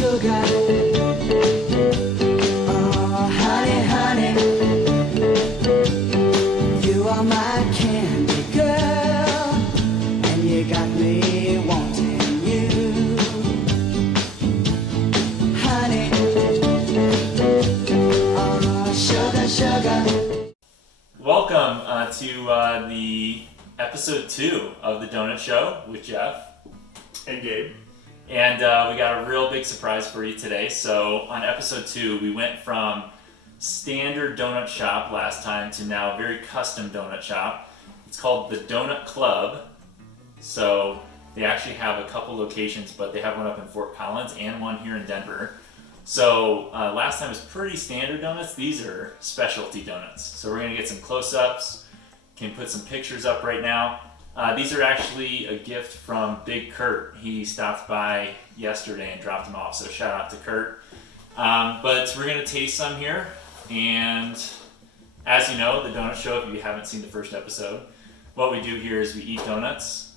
sugar. Oh, honey, honey, you are my candy girl, and you got me wanting you. Honey, oh, sugar, sugar. Welcome to the episode 2 of the Doughnut Show with Jeff and Gabe. And we got a real big surprise for you today. So on episode 2, we went from standard donut shop last time to now a very custom donut shop. It's called the Doughnut Club. So they actually have a couple locations, but they have one up in Fort Collins and one here in Denver. So last time was pretty standard donuts. These are specialty donuts. So we're gonna get some close-ups. Can put some pictures up right now. These are actually a gift from Big Kurt. He stopped by yesterday and dropped them off, so shout out to Kurt. But we're gonna taste some here, and as you know, the Doughnut Show, if you haven't seen the first episode, what we do here is we eat donuts,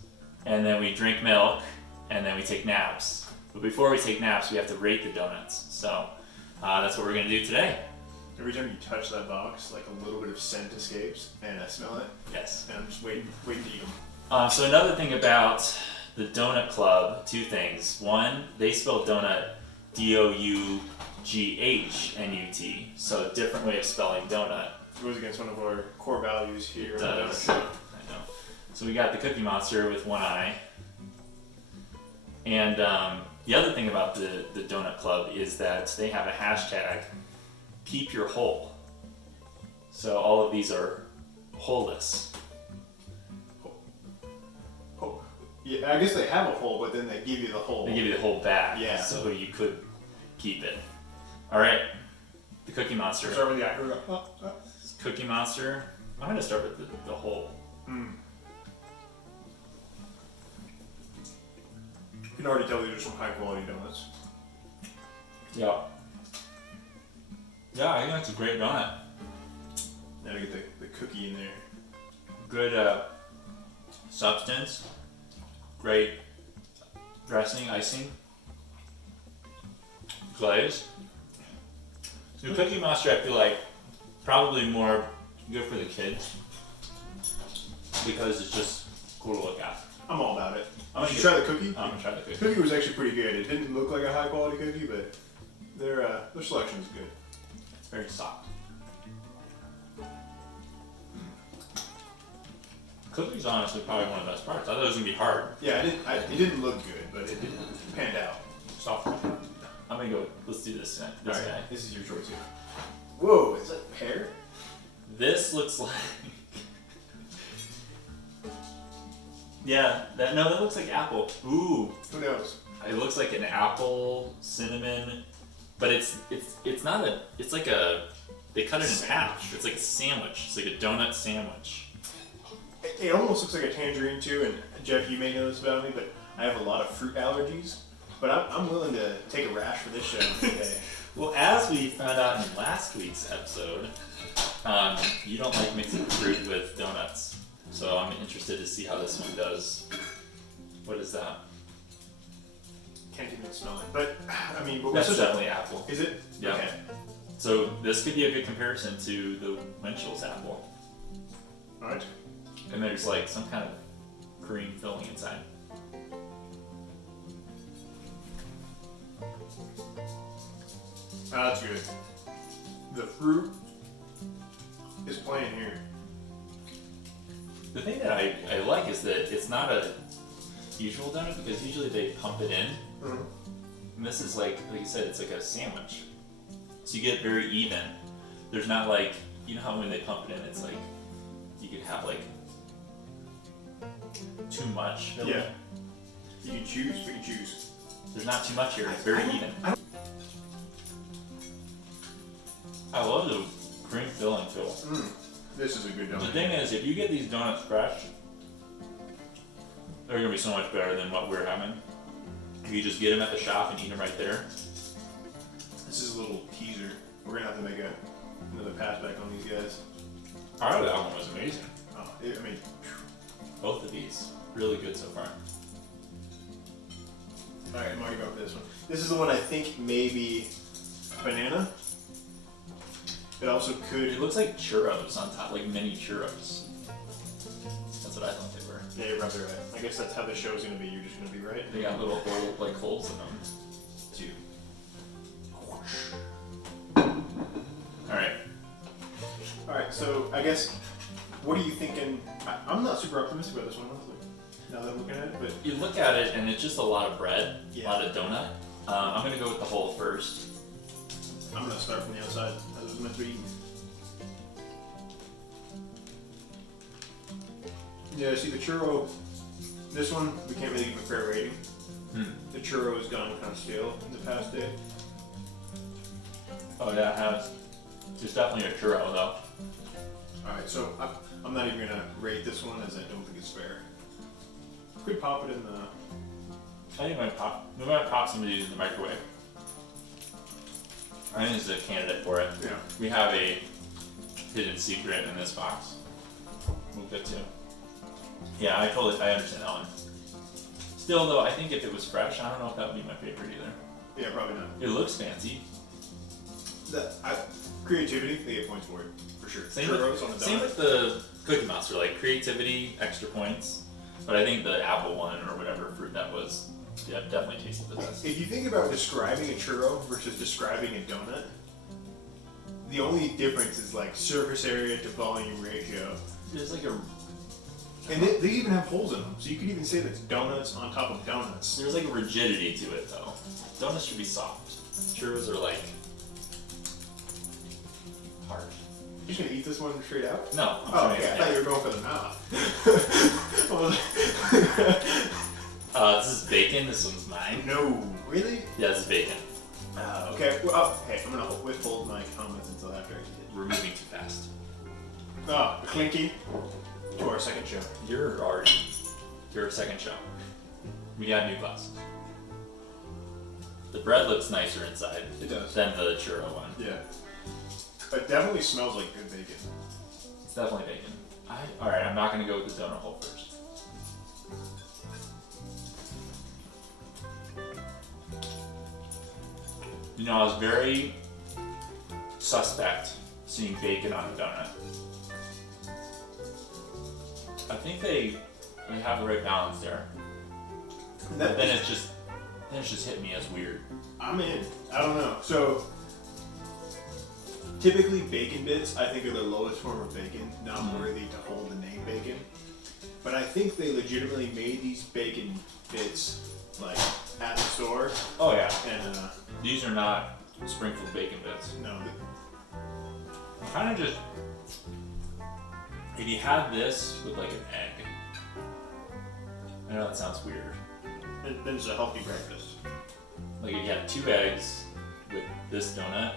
and then we drink milk, and then we take naps. But before we take naps, we have to rate the donuts. So that's what we're gonna do today. Every time you touch that box, like a little bit of scent escapes, and I smell it. Yes. And I'm just waiting to eat them. So another thing about the Doughnut Club, two things. One, they spell donut D-O-U-G-H-N-U-T, so a different way of spelling donut. It goes against one of our core values here. It does. I know. So we got the Cookie Monster with one eye. And the other thing about the Doughnut Club is that they have a hashtag, keep your hole. So all of these are holeless. Oh. Yeah, I guess they have a hole, but then they give you the hole. They give you the whole bag, yeah. So you could keep it. All right, the Cookie Monster. Start with the actor. Cookie Monster. I'm gonna start with the hole. You can already tell these are some high quality donuts. Yeah. Yeah, I think that's a great donut. Now to get the cookie in there. Good substance. Great dressing, icing, glaze. The Cookie Monster, I feel like, probably more good for the kids because it's just cool to look at. I'm all about it. I'm You should try the cookie. I'm gonna try the cookie. The cookie was actually pretty good. It didn't look like a high quality cookie, but their selection is good. It's very soft. Cookie's honestly probably one of the best parts. I thought it was gonna be hard. Yeah, it didn't look good, but it panned out. Soft. I'm gonna go. Let's do this guy. This All right, guy. this is your choice here. Whoa, is that pear? This looks like. Yeah, that looks like apple. Ooh, Who knows? it looks like an apple cinnamon, but it's not a. It's like a. They cut it in half. It's like a sandwich. It's like a donut sandwich. It almost looks like a tangerine too. And Jeff, you may know this about me, but I have a lot of fruit allergies. But I'm willing to take a rash for this show today. Well, as we found out in last week's episode, you don't like mixing fruit with donuts. So I'm interested to see how this one does. What is that? Can't even smell it. But I mean, That's definitely apple. Is it? Yeah. Okay. So this could be a good comparison to the Winchell's apple. All right. And there's like some kind of cream filling inside. That's good. The fruit is playing here. The thing that I like is that it's not a usual donut because usually they pump it in. Mm-hmm. And this is like you said, it's like a sandwich. So you get very even. There's not like, you know how when they pump it in, it's like, you could have like too much. Yeah. You can choose, pick and choose. There's not too much here, it's very even. I love the cream filling too. This is a good donut. The thing is, if you get these donuts fresh, they're gonna be so much better than what we're having. You just get them at the shop and eat them right there. This is a little teaser. We're gonna have to make another pass back on these guys. Part of that one was amazing. Oh, I mean, Both of these, really good so far. Alright, I'm already going for this one. This is the one I think maybe banana. It also could. It looks like churros on top, like mini churros. That's what I thought they were. Yeah, you're probably right. I guess that's how the show's gonna be. You're just gonna be right. They got little holes in them, too. Alright. Alright, so I guess, what are you thinking? I'm not super optimistic about this one, honestly, now that I'm looking at it, but You look at it and it's just a lot of bread, Yeah. a lot of donut. I'm gonna go with the hole first. I'm gonna start from the outside, as it was meant to be eaten. Yeah, see the churro, this one, we can't really give a fair rating. The churro has gone kind of stale in the past day. Oh yeah, it has. It's definitely a churro though. Alright, so I'm not even gonna rate this one as I don't think it's fair. Could pop it in the. I think we might pop some of these in the microwave. I think this is a candidate for it. Yeah. We have a hidden secret in this box. We'll get to. Yeah, I understand that one. Still though, I think if it was fresh, I don't know if that would be my favorite either. Yeah, probably not. It looks fancy. Creativity, they get points for it, for sure. Same Churros on the Same donut. with the Cookie Monster, like creativity, extra points. But I think the apple one or whatever fruit that was, yeah, definitely tasted the best. If you think about describing a churro versus describing a donut, the only difference is like surface area to volume ratio. There's like a And they even have holes in them, so you could even say that's donuts on top of donuts. there's like a rigidity to it though. Donuts should be soft. Churros are like hard. You're just gonna eat this one straight out? No. I'm Oh, trying okay, I to- thought you were going for the mouth. This is bacon. This one's mine. No, really? Yeah, this is bacon. Okay, well, hey, I'm gonna withhold my comments until after I eat it. We're moving too fast. Oh, clinky. To our second show. You're second show. We got new glasses. The bread looks nicer inside It does. than the churro one. Yeah. It definitely smells like good bacon. It's definitely bacon. Alright, I'm not gonna go with the donut hole first. You know, I was very suspect seeing bacon on a donut. I think they have the right balance there. But then it's just hit me as weird. I'm in. I don't know. So, typically bacon bits, I think, are the lowest form of bacon, not worthy to hold the name bacon. But I think they legitimately made these bacon bits, like, at the store. Oh yeah. And, These are not sprinkled bacon bits. no, Kind of just, if you had this with like an egg, I know that sounds weird. then it's a healthy breakfast. Like if you had 2 eggs with this donut,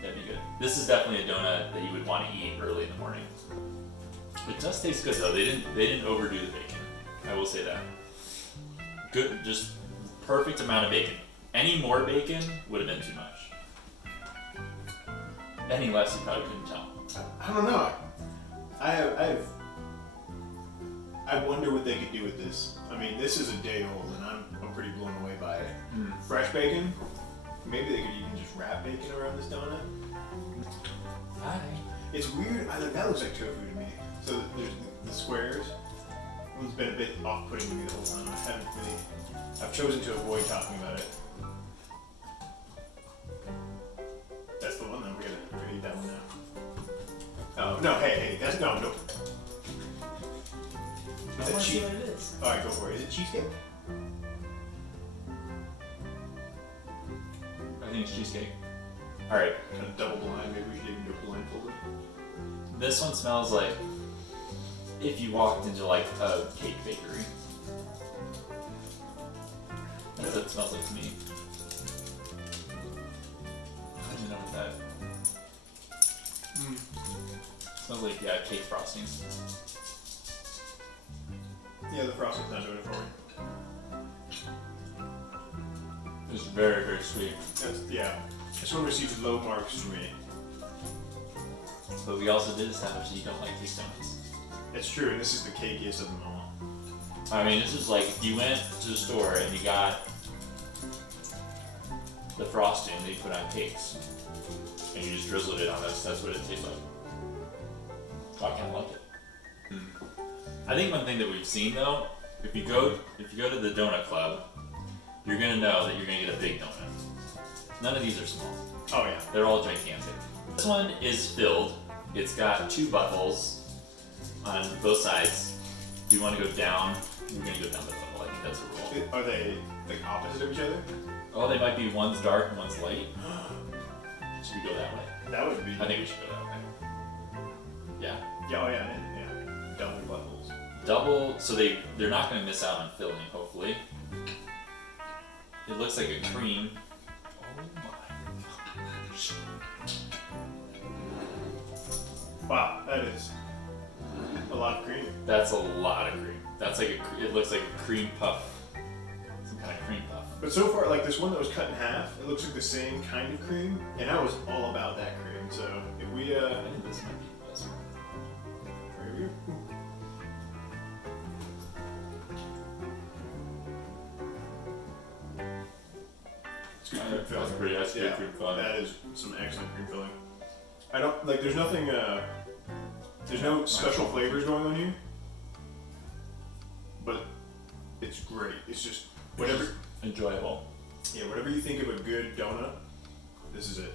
that'd be good. This is definitely a donut that you would want to eat early in the morning. It does taste good though. They didn't overdo the bacon. I will say that. Good, just perfect amount of bacon. Any more bacon would have been too much. Any less, you probably couldn't tell. I don't know. I wonder what they could do with this. I mean, this is a day old, and I'm pretty blown away by it. Fresh bacon. Maybe they could even just wrap bacon around this donut. Hi. It's weird. That looks like tofu to me. So there's the squares. One's been a bit off-putting to me the whole time. I've chosen to avoid talking about it. That's the one that we're gonna eat that one now. Oh no! Hey, that's no. I Is it want to see cheese? what it is. All right, go for it. Is it cheesecake? I think it's cheesecake. All right. Kind of double blind. Maybe we should even do it blindfolded. This one smells like if you walked into like a cake bakery. That's what it smells like to me. I don't even know what that. Smells like cake frosting. Yeah, the frosting's not doing it for me. It's very, very sweet. This one received low marks for me. But we also did establish that you don't like these donuts. It's true, and this is the cakiest of them all. I mean, this is like if you went to the store and you got the frosting that you put on cakes, and you just drizzled it on this. That's what it tastes like. So I kind of like it. I think one thing that we've seen though, if you go to the Doughnut Club, you're gonna know that you're gonna get a big donut. None of these are small. Oh yeah. They're all gigantic. This one is filled. It's got 2 buttholes on both sides. Do you want to go down? We're gonna go down the butthole. I think that's a rule. Are they like opposite of each other? Oh, they might be one's dark and one's light. Should we go that way? That would be. I think we should go that way. Yeah. Yeah. Oh yeah. Yeah. Double buttholes. Double, so they're not going to miss out on filling, hopefully. It looks like a cream. Oh my gosh. Wow, that is a lot of cream. That's a lot of cream. That's like it looks like a cream puff. Some kind of cream puff. But so far, like this one that was cut in half, it looks like the same kind of cream, and I was all about that cream. So if we, I think this might be the best one. right here. It's good cream filling. That's good cream filling. That is some excellent cream filling. I don't like. There's nothing. There's no special flavors going on here, but it's great. It's just whatever. Enjoyable. Yeah, whatever you think of a good donut, this is it.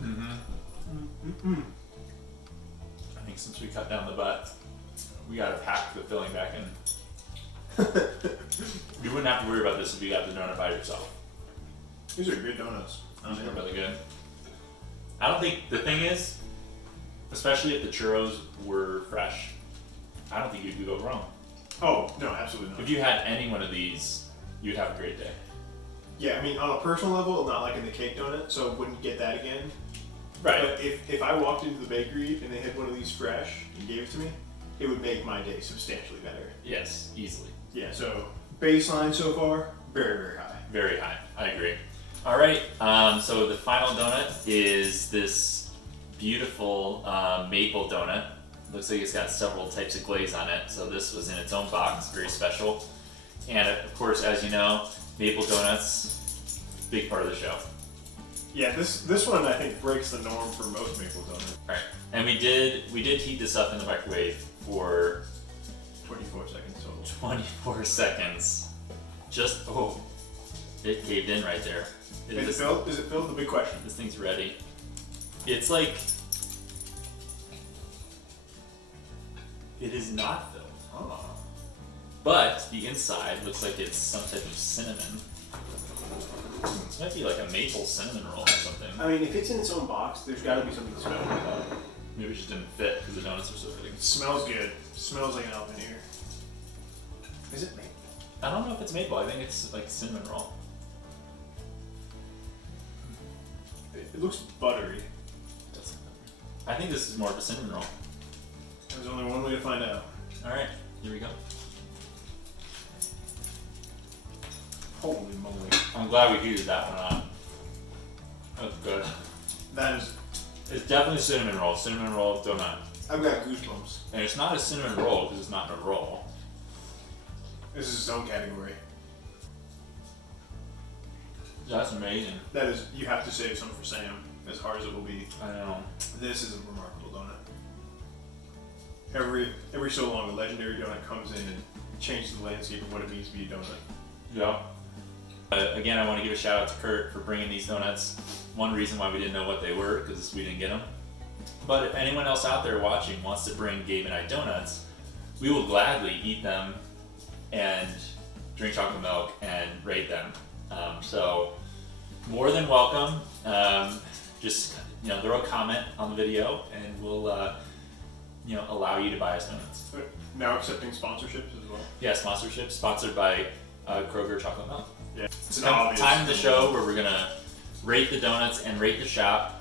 Mm-hmm. I think since we cut down the butt, we gotta pack the filling back in. You wouldn't have to worry about this if you got the donut by yourself. These are good donuts. These are really good. I don't think, the thing is, especially if the churros were fresh, I don't think you could go wrong. Oh, no, absolutely not. If you had any one of these, you'd have a great day. Yeah, I mean, on a personal level, not like in the cake donut, so wouldn't get that again. Right. But if I walked into the bakery and they had one of these fresh and gave it to me, it would make my day substantially better. Yes, easily. Yeah, so baseline so far, very, very high. Very high. I agree. All right. So the final donut is this beautiful maple donut. Looks like it's got several types of glaze on it. So this was in its own box, very special. And of course, as you know, maple donuts, big part of the show. Yeah, this one I think breaks the norm for most maple donuts. All right. And we did heat this up in the microwave for 24 seconds total. 24 seconds. Just it caved in right there. Is it filled? Is it filled? The big question. This thing's ready. It's like it is not filled. Oh. But the inside looks like it's some type of cinnamon. This might be like a maple cinnamon roll or something. I mean, if it's in its own box, there's got to be something special about it. Maybe it just didn't fit because the donuts are so big. It smells good. It smells like an oven here. Is it maple? I don't know if it's maple. I think it's like cinnamon roll. It looks buttery. I think this is more of a cinnamon roll. There's only one way to find out. All right, here we go. Holy moly. I'm glad we heated that one on. That's good. That is. It's definitely cinnamon roll donut. I've got goosebumps. And it's not a cinnamon roll because it's not a roll. This is its own category. That's amazing. That is. You have to save some for Sam, as hard as it will be. I know. This is a remarkable donut. Every so long, a legendary donut comes in and changes the landscape of what it means to be a donut. Yeah. Again, I want to give a shout out to Kurt for bringing these donuts. One reason why we didn't know what they were because we didn't get them. But if anyone else out there watching wants to bring Gabe and I donuts, we will gladly eat them and drink chocolate milk and rate them. So more than welcome. Just throw a comment on the video and we'll allow you to buy us donuts. Now accepting sponsorships as well. Yeah, sponsorship sponsored by Kroger Chocolate Milk. Yeah, it's an Time obvious. in the show where we're gonna rate the donuts and rate the shop.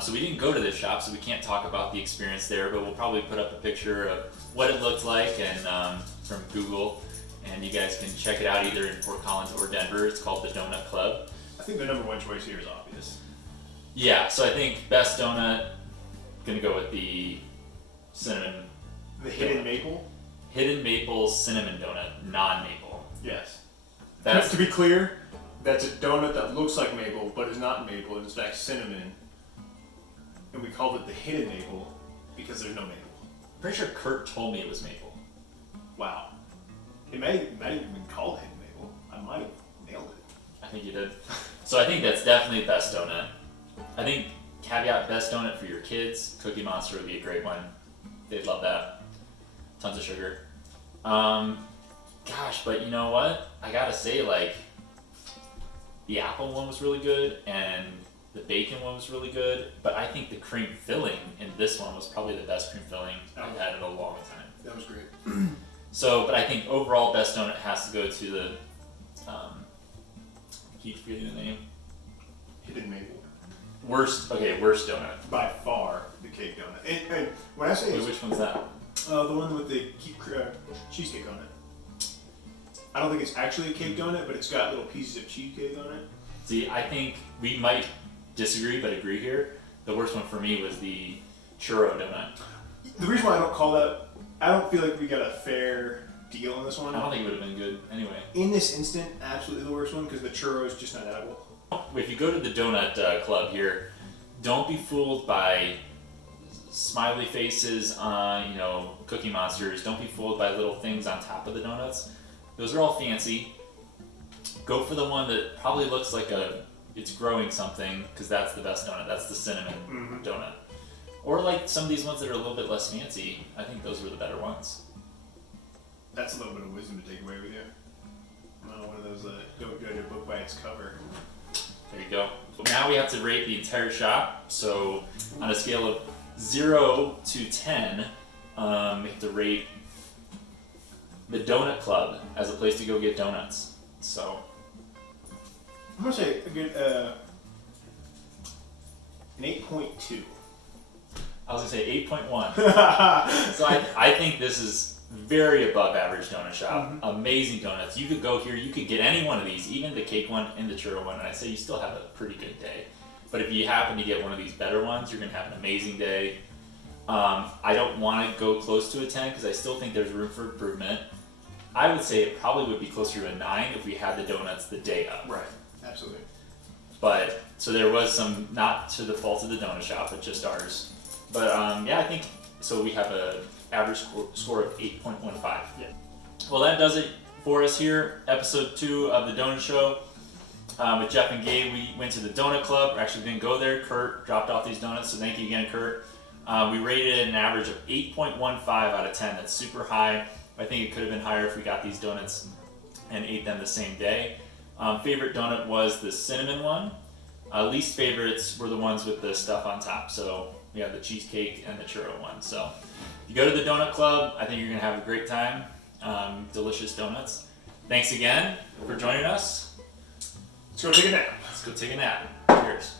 So we didn't go to this shop, so we can't talk about the experience there, but we'll probably put up a picture of what it looked like and from Google, and you guys can check it out either in Fort Collins or Denver. It's called the Doughnut Club. I think the number one choice here is obvious. Yeah, so I think best donut, gonna go with the cinnamon. The hidden maple. Hidden Maple Cinnamon Donut, non-maple. Yes. That's To be clear, that's a donut that looks like maple, but is not maple. It's in fact cinnamon. And we called it the hidden maple because there's no maple. pretty sure Kurt told me it was maple. Wow. It might even been called hidden maple. I might have nailed it. I think you did. So I think that's definitely the best donut. I think caveat best donut for your kids. Cookie Monster would be a great one. They'd love that. Tons of sugar. Gosh, but you know what? I gotta say, like, the apple one was really good and the bacon one was really good, but I think the cream filling in this one was probably the best cream filling I've had in a long time. That was great. So, but I think overall best donut has to go to the, keep forgetting the name. Hidden maple. Worst donut. By far the cake donut. And when I say Wait, which one's that? the one with the cheesecake on it. I don't think it's actually a cake donut, but it's got little pieces of cheesecake on it. See, I think we might disagree, but agree here. The worst one for me was the churro donut. The reason why I don't call that, I don't feel like we got a fair deal on this one. I don't think it would have been good anyway. In this instant, absolutely the worst one because the churro is just not edible. If you go to the Doughnut Club here, don't be fooled by smiley faces on, Cookie Monsters. Don't be fooled by little things on top of the donuts. Those are all fancy. Go for the one that probably looks like it's growing something, because that's the best donut. That's the cinnamon donut. Or like some of these ones that are a little bit less fancy. I think those were the better ones. That's a little bit of wisdom to take away with you. I'm not one of those don't judge a book by its cover. There you go. Now we have to rate the entire shop. So on a scale of 0 to 10, we have to rate the Doughnut Club as a place to go get donuts. So I'm gonna say a good an 8.2. I was gonna say 8.1. So I think this is very above average donut shop. Amazing donuts. You could go here, you could get any one of these, even the cake one and the churro one, and I say you still have a pretty good day. But if you happen to get one of these better ones, you're gonna have an amazing day. I don't want to go close to a 10 because I still think there's room for improvement. I would say it probably would be closer to a 9 if we had the donuts the day of. Right. Absolutely. But so there was some, not to the fault of the donut shop, but just ours. But yeah, I think so. We have a average score of 8.15. Yeah. Well, that does it for us here. Episode 2 of the Donut Show with Jeff and Gabe. We went to the Doughnut Club. Actually, didn't go there. Kurt dropped off these donuts, so thank you again, Kurt. We rated it an average of 8.15 out of 10. That's super high. I think it could have been higher if we got these donuts and ate them the same day. Favorite donut was the cinnamon one. Least favorites were the ones with the stuff on top. So we have the cheesecake and the churro one. So if you go to the Doughnut Club, I think you're going to have a great time. Delicious donuts. Thanks again for joining us. Let's go take a nap. Let's go take a nap. Cheers.